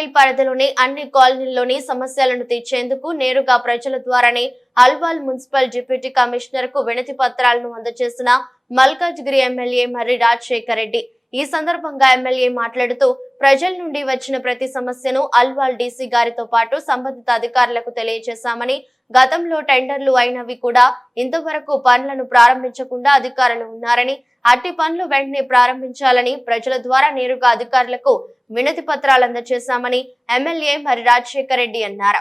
Circle పరిధిలోని అన్ని కాలనీల్లోని సమస్యలను తీర్చేందుకు నేరుగా ప్రజల ద్వారానే అల్వాల్ మున్సిపల్ డిప్యూటీ కమిషనర్ కు వినతి పత్రాలను అందజేసిన మల్కాజ్గిరి ఎమ్మెల్యే మర్రి రాజశేఖర్ రెడ్డి. ఈ సందర్భంగా ఎమ్మెల్యే మాట్లాడుతూ ప్రజల నుండి వచ్చిన ప్రతి సమస్యను అల్వాల్ డీసీ గారితో పాటు సంబంధిత అధికారులకు తెలియజేశామని, గతంలో టెండర్లు అయినవి కూడా ఇంతవరకు పనులను ప్రారంభించకుండా అధికారులు ఉన్నారని, అట్టి పనులు వెంటనే ప్రారంభించాలని ప్రజల ద్వారా నేరుగా అధికారులకు వినతి పత్రాలు అందజేశామని ఎమ్మెల్యే మర్రి రాజశేఖర్ రెడ్డి అన్నారు.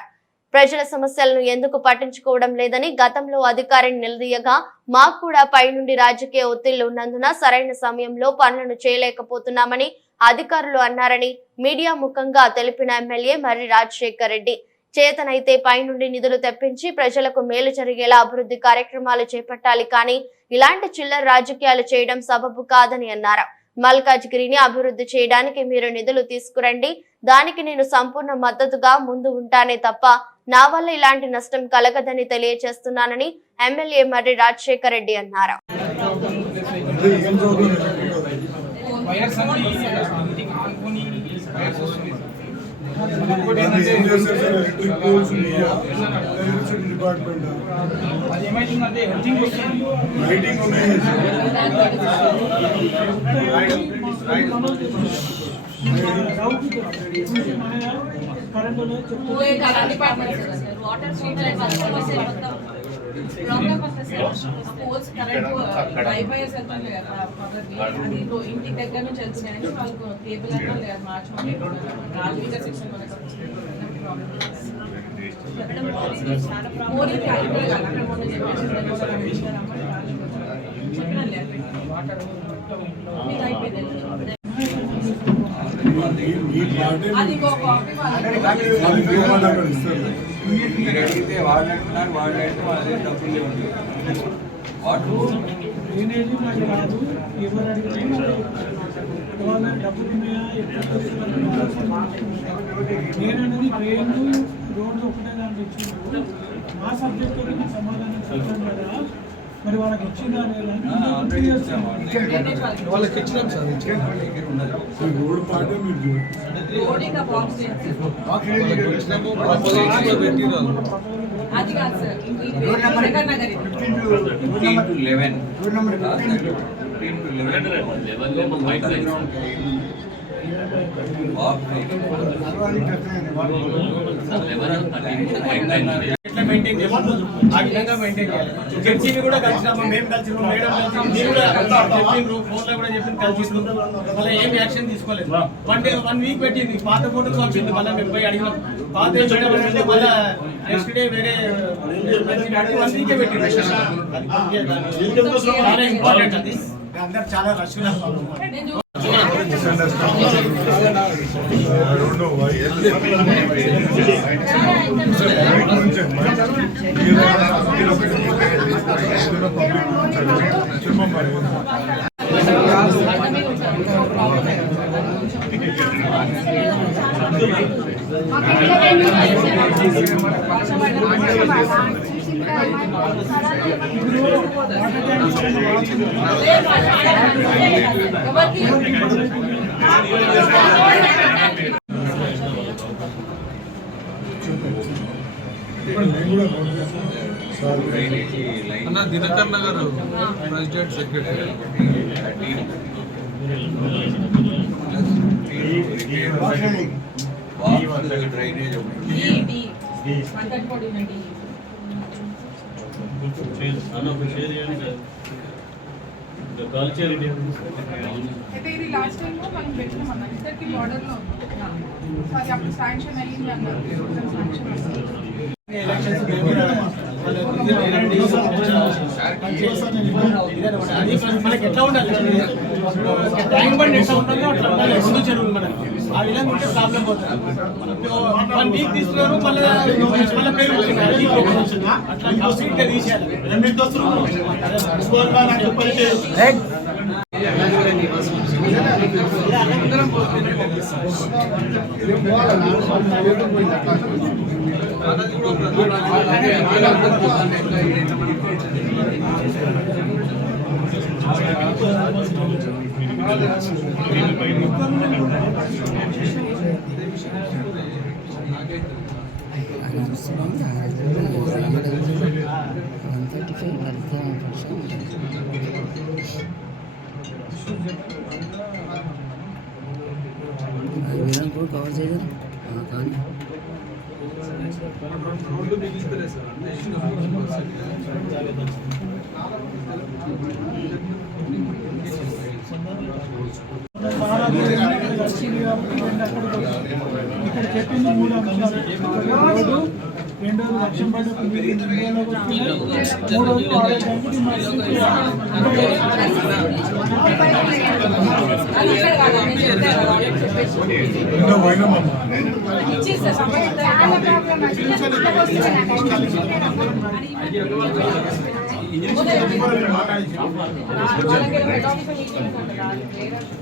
ప్రజల సమస్యలను ఎందుకు పట్టించుకోవడం లేదని గతంలో అధికారిని నిలదీయగా మాకు కూడా పై నుండి రాజకీయ ఒత్తిళ్లు ఉన్నందున సరైన సమయంలో పనులను చేయలేకపోతున్నామని అధికారులు అన్నారని మీడియా ముఖంగా తెలిపిన ఎమ్మెల్యే మర్రి రాజశేఖర్ రెడ్డి, చేతనైతే పై నుండి నిధులు తెప్పించి ప్రజలకు మేలు జరిగేలా అభివృద్ధి కార్యక్రమాలు చేపట్టాలి, కానీ ఇలాంటి చిల్లర రాజకీయాలు చేయడం సబబు కాదని అన్నారు. మల్కాజ్గిరిని అభివృద్ధి చేయడానికి మీరు నిధులు తీసుకురండి, దానికి నేను సంపూర్ణ మద్దతుగా ముందు ఉంటానే తప్ప నా వల్ల ఇలాంటి నష్టం కలగదని తెలియజేస్తున్నానని ఎమ్మెల్యే మర్రి రాజశేఖర్ రెడ్డి అన్నారు. వాటర్ ఇంటి దగ్గర నుంచి వెళ్తున్నాయంటే వాళ్ళకు కేబుల్ అన్నా మార్చుకోండి. అడిగితే వాళ్ళు అంటున్నారు, వాళ్ళు అంటే వాళ్ళే డబ్బులు డ్రైనేజీ నాకు రాదు, ఎవరు అడిగినా డబ్బులు ఉన్నాయా నేననేది ట్రైన్లు రోడ్లు ఒకటే దాంట్లో ఇచ్చిండ్రు. మా సబ్జెక్టు సమాధానం చెప్పాను కదా, మరి వాళ్ళకి ఇచ్చిందా వాళ్ళకి ఇచ్చినాం సార్. రోడ్ పాటే మీరు అది కాదు సార్, మెయింటైన్ చేయాలి, ఆ విధంగా మెయింటైన్ చేయాలి. జడ్జీని కూడా కలిసినాము, మేము కలిసినాము, మేడం కలిసి మీరు కూడా చెప్పిండ్రు, ఫోన్లో కూడా చెప్పింది, కలిసినాం. మళ్ళీ ఏం యాక్షన్ తీసుకోలేదు. 1 వీక్ పెట్టింది, పాత ఫోటోలు వచ్చింది. మళ్ళీ మేము పోయి అడిగినాం, పాత మేడం అంటే మళ్ళీ నెక్స్ట్ డే వేరే 1 వీకే పెట్టింది. చాలా ఇంపార్టెంట్ అది. అందరు చాలా రష్గా అన్న Dinakar Nagar president secretary drainage అయితే ఇది లాస్ట్ టైం మనం పెట్టినాం అన్న, ఇద్దరికి బార్డర్ లో అది అప్పుడు శాంక్షన్ అయ్యింది అన్నారు. మనకి ఎట్లా ఉండాలి, ట్యాంక్ బండ్ ఎట్లా ఉంటుందో అట్లా ఉండాలి. ముందు చెరువులు మనకి ఆ విధంగా ఉంటే ప్రాబ్లం పోతుంది. 1 వీక్ తీసుకున్నారు, మళ్ళీ పెరుగుతుంది. అట్లా కంప్లీట్గా తీసేయాలి. కవర్ చేయడం కానీ ఇక్కడ చెప్పింది 3 అంశాలు. రోడ్డు, రెండోది వర్షం పడుతుంది, మూడోది ఆరోగ్యానికి వాళ్ళకి హెడ్ ఆఫీస్ మీటింగ్ ఉంటుంది.